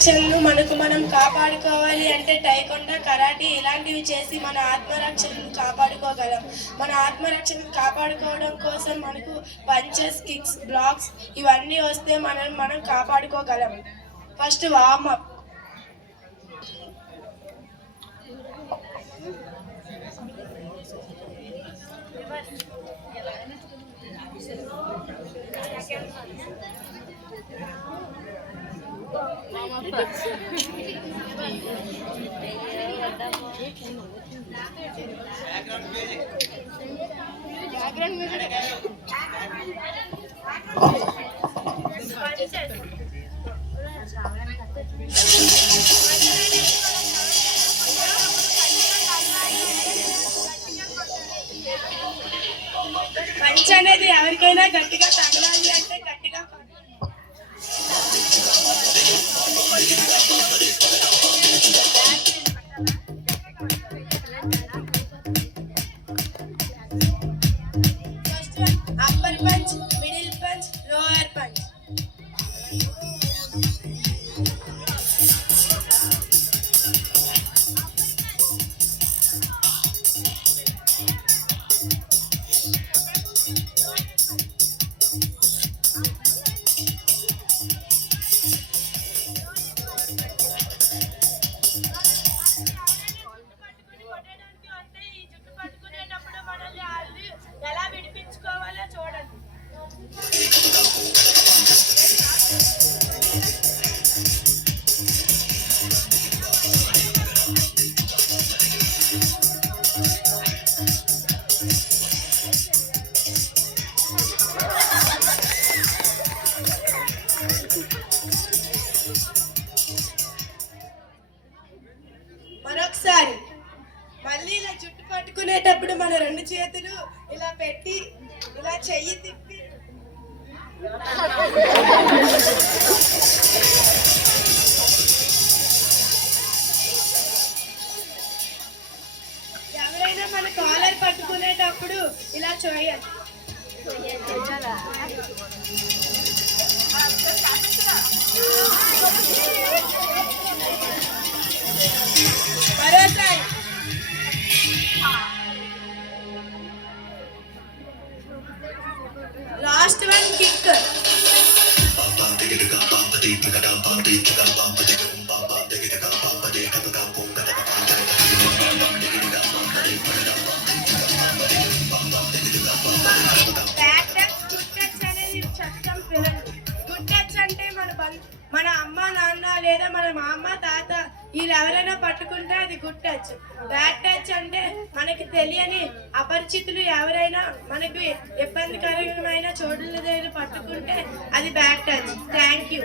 మనకు మనం కాపాడుకోవాలి అంటే టైకొండా, కరాటే ఇలాంటివి చేసి మన ఆత్మరక్షణను కాపాడుకోగలం. మన ఆత్మరక్షణను కాపాడుకోవడం కోసం మనకు పంచెస్, కిక్స్, బ్లాక్స్ ఇవన్నీ వస్తే మనం కాపాడుకోగలం. First warm up. పంచ్ అనేది ఎవరికైనా గట్టిగా తగలాలి అంటే గట్టిగా upper punch, middle punch, lower punch. ఎలా విడిపించుకోవాలో చూడండి. మరొకసారి మళ్ళీ ఇలా జుట్టు పట్టుకునేటప్పుడు మన రెండు చేతులు ఇలా పెట్టి ఇలా చెయ్యి తిప్పి ఎవరైనా మన కాలర్ పట్టుకునేటప్పుడు ఇలా చేయాలి. మరోసారి last one kick. Back touch, good touch అనేది చట్టం పిల్లలు. గుడ్ టచ్ అంటే మన అమ్మ నాన్న లేదా మన మామ తాత వీళ్ళు ఎవరైనా పట్టుకుంటే అది గుడ్ టచ్. బ్యాడ్ టచ్ అంటే మనకి తెలియని అపరిచితులు ఎవరైనా మనకు ఇబ్బందికరమైన చోట్ల దగ్గర పట్టుకుంటే అది బ్యాడ్ టచ్. Thank you.